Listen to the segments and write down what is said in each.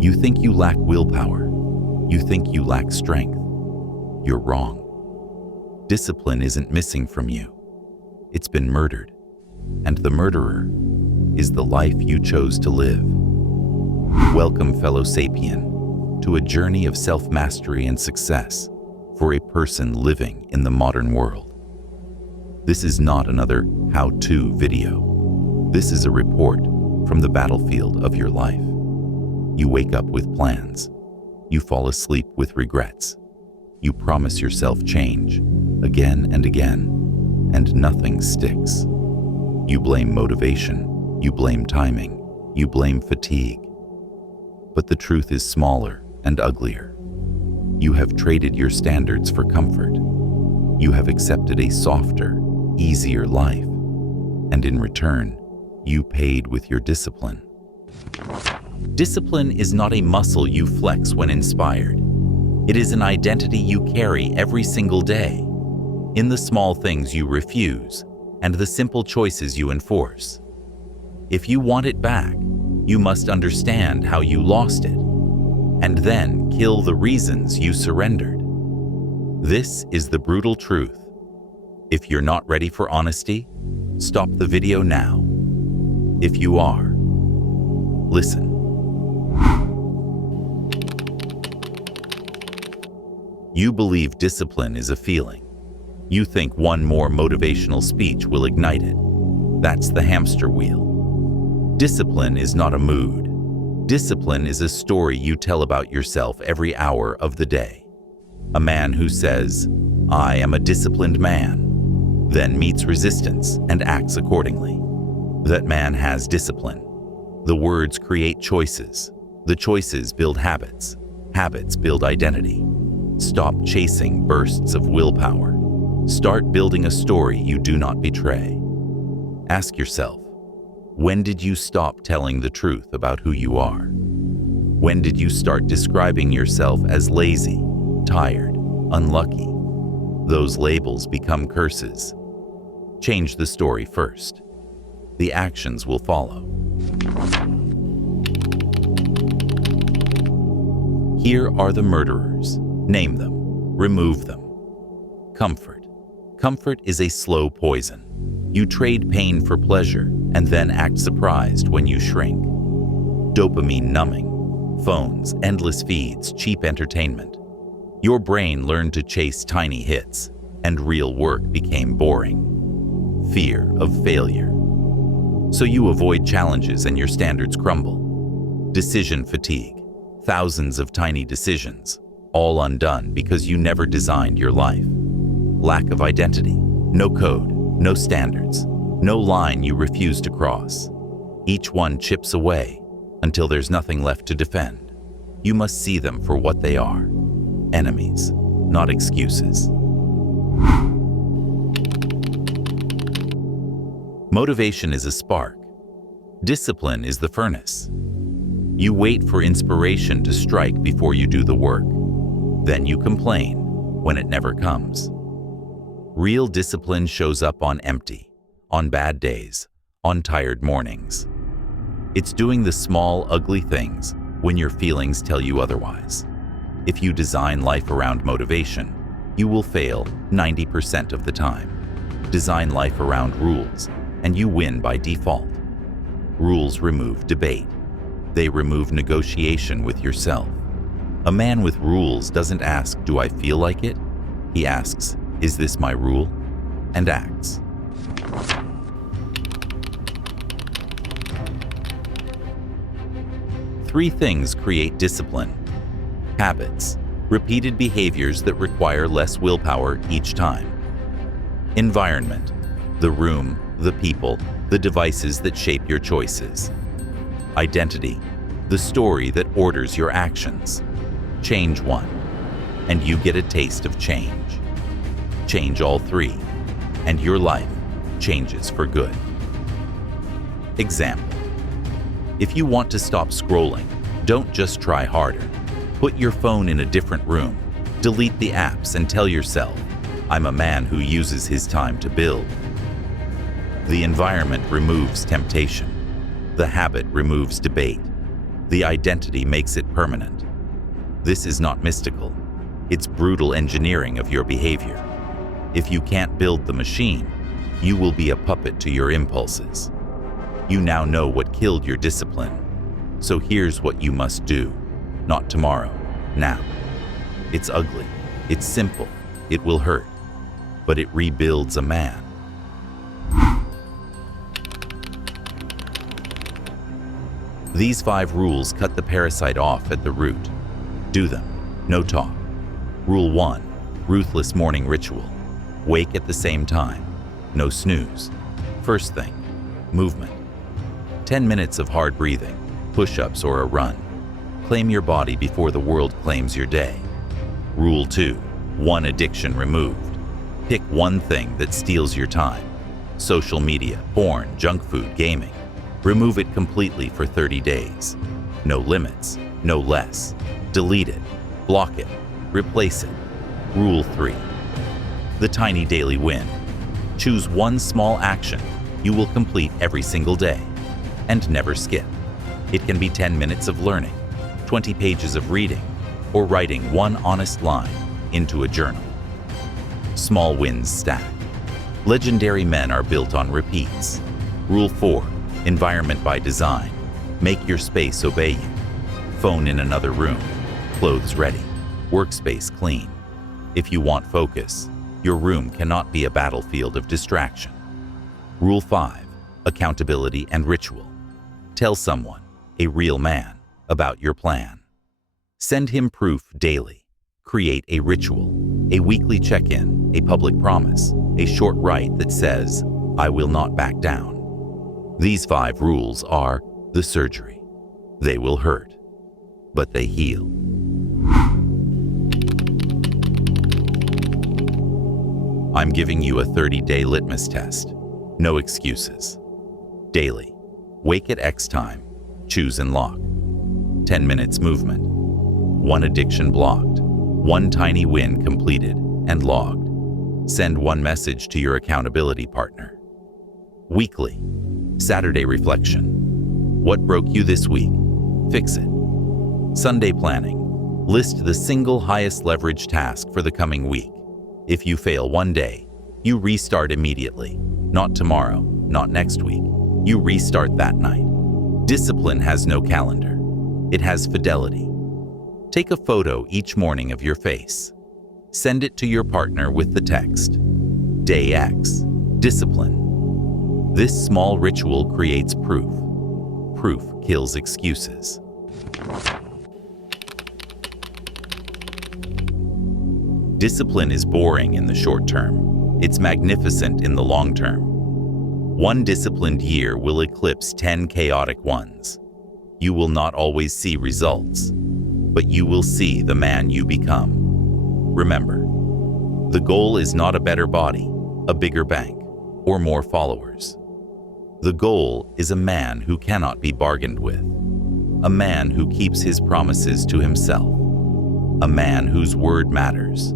You think you lack willpower. You think you lack strength. You're wrong. Discipline isn't missing from you. It's been murdered. And the murderer is the life you chose to live. Welcome, fellow sapien, to a journey of self-mastery and success for a person living in the modern world. This is not another how-to video. This is a report from the battlefield of your life. You wake up with plans. You fall asleep with regrets. You promise yourself change again and again, and nothing sticks. You blame motivation. You blame timing. You blame fatigue. But the truth is smaller and uglier. You have traded your standards for comfort. You have accepted a softer, easier life. And in return, you paid with your discipline. Discipline is not a muscle you flex when inspired. It is an identity you carry every single day, in the small things you refuse and the simple choices you enforce. If you want it back, you must understand how you lost it, and then kill the reasons you surrendered. This is the brutal truth. If you're not ready for honesty, stop the video now. If you are, listen. You believe discipline is a feeling. You think one more motivational speech will ignite it. That's the hamster wheel. Discipline is not a mood. Discipline is a story you tell about yourself every hour of the day. A man who says, "I am a disciplined man," then meets resistance and acts accordingly. That man has discipline. The words create choices. The choices build habits. Habits build identity. Stop chasing bursts of willpower. Start building a story you do not betray. Ask yourself, when did you stop telling the truth about who you are? When did you start describing yourself as lazy, tired, unlucky? Those labels become curses. Change the story first. The actions will follow. Here are the murderers. Name them. Remove them. Comfort. Comfort is a slow poison. You trade pain for pleasure and then act surprised when you shrink. Dopamine numbing. Phones, endless feeds, cheap entertainment. Your brain learned to chase tiny hits, and real work became boring. Fear of failure. So you avoid challenges and your standards crumble. Decision fatigue. Thousands of tiny decisions, all undone because you never designed your life. Lack of identity. No code, no standards, no line you refuse to cross. Each one chips away until there's nothing left to defend. You must see them for what they are. Enemies, not excuses. Motivation is a spark. Discipline is the furnace. You wait for inspiration to strike before you do the work. Then you complain when it never comes. Real discipline shows up on empty, on bad days, on tired mornings. It's doing the small, ugly things when your feelings tell you otherwise. If you design life around motivation, you will fail 90% of the time. Design life around rules, and you win by default. Rules remove debate. They remove negotiation with yourself. A man with rules doesn't ask, "Do I feel like it?" He asks, "Is this my rule?" and acts. Three things create discipline. Habits, repeated behaviors that require less willpower each time. Environment, the room, the people, the devices that shape your choices. Identity, the story that orders your actions. Change one, and you get a taste of change. Change all three, and your life changes for good. Example. If you want to stop scrolling, don't just try harder. Put your phone in a different room, delete the apps, and tell yourself, "I'm a man who uses his time to build." The environment removes temptation. The habit removes debate. The identity makes it permanent. This is not mystical. It's brutal engineering of your behavior. If you can't build the machine, you will be a puppet to your impulses. You now know what killed your discipline. So here's what you must do. Not tomorrow, now. It's ugly. It's simple. It will hurt. But it rebuilds a man. These 5 rules cut the parasite off at the root. Do them. No talk. Rule 1. Ruthless morning ritual. Wake at the same time. No snooze. First thing. Movement. 10 minutes of hard breathing, push-ups or a run. Claim your body before the world claims your day. Rule 2. 1 addiction removed. Pick one thing that steals your time. Social media, porn, junk food, gaming. Remove it completely for 30 days. No limits, no less. Delete it, block it, replace it. Rule 3. The tiny daily win. Choose one small action you will complete every single day and never skip. It can be 10 minutes of learning, 20 pages of reading, or writing one honest line into a journal. Small wins stack. Legendary men are built on repeats. Rule 4. Environment by design. Make your space obey you. Phone in another room. Clothes ready. Workspace clean. If you want focus, your room cannot be a battlefield of distraction. Rule 5. Accountability and ritual. Tell someone, a real man, about your plan. Send him proof daily. Create a ritual, a weekly check-in, a public promise, a short write that says, I will not back down. These 5 rules are the surgery. They will hurt, but they heal. I'm giving you a 30-day litmus test. No excuses. Daily. Wake at X time. Choose and lock. 10 minutes movement. 1 addiction blocked. 1 tiny win completed and logged. Send 1 message to your accountability partner. Weekly. Saturday reflection. What broke you this week? Fix it. Sunday planning. List the single highest leverage task for the coming week. If you fail one day, you restart immediately. Not tomorrow, not next week. You restart that night. Discipline has no calendar. It has fidelity. Take a photo each morning of your face. Send it to your partner with the text, Day X, discipline. This small ritual creates proof. Proof kills excuses. Discipline is boring in the short term. It's magnificent in the long term. 1 disciplined year will eclipse 10 chaotic ones. You will not always see results, but you will see the man you become. Remember, the goal is not a better body, a bigger bank, or more followers. The goal is a man who cannot be bargained with, a man who keeps his promises to himself, a man whose word matters.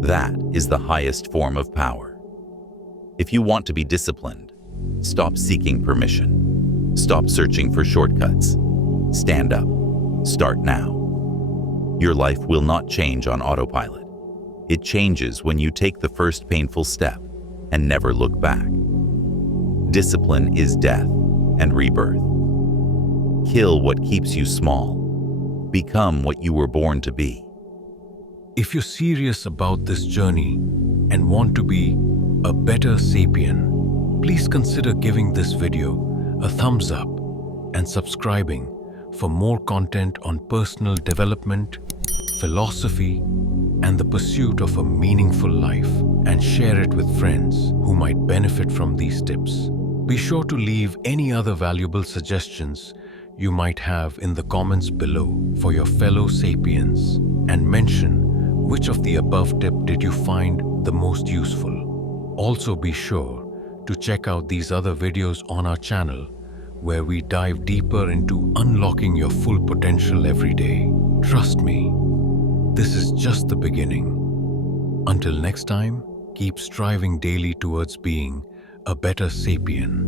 That is the highest form of power. If you want to be disciplined, stop seeking permission. Stop searching for shortcuts. Stand up. Start now. Your life will not change on autopilot. It changes when you take the first painful step and never look back. Discipline is death and rebirth. Kill what keeps you small. Become what you were born to be. If you're serious about this journey and want to be a better sapien, please consider giving this video a thumbs up and subscribing for more content on personal development, philosophy, and the pursuit of a meaningful life, and share it with friends who might benefit from these tips. Be sure to leave any other valuable suggestions you might have in the comments below for your fellow sapiens, and mention which of the above tip did you find the most useful. Also be sure to check out these other videos on our channel where we dive deeper into unlocking your full potential every day. Trust me, this is just the beginning. Until next time, keep striving daily towards being a better sapien.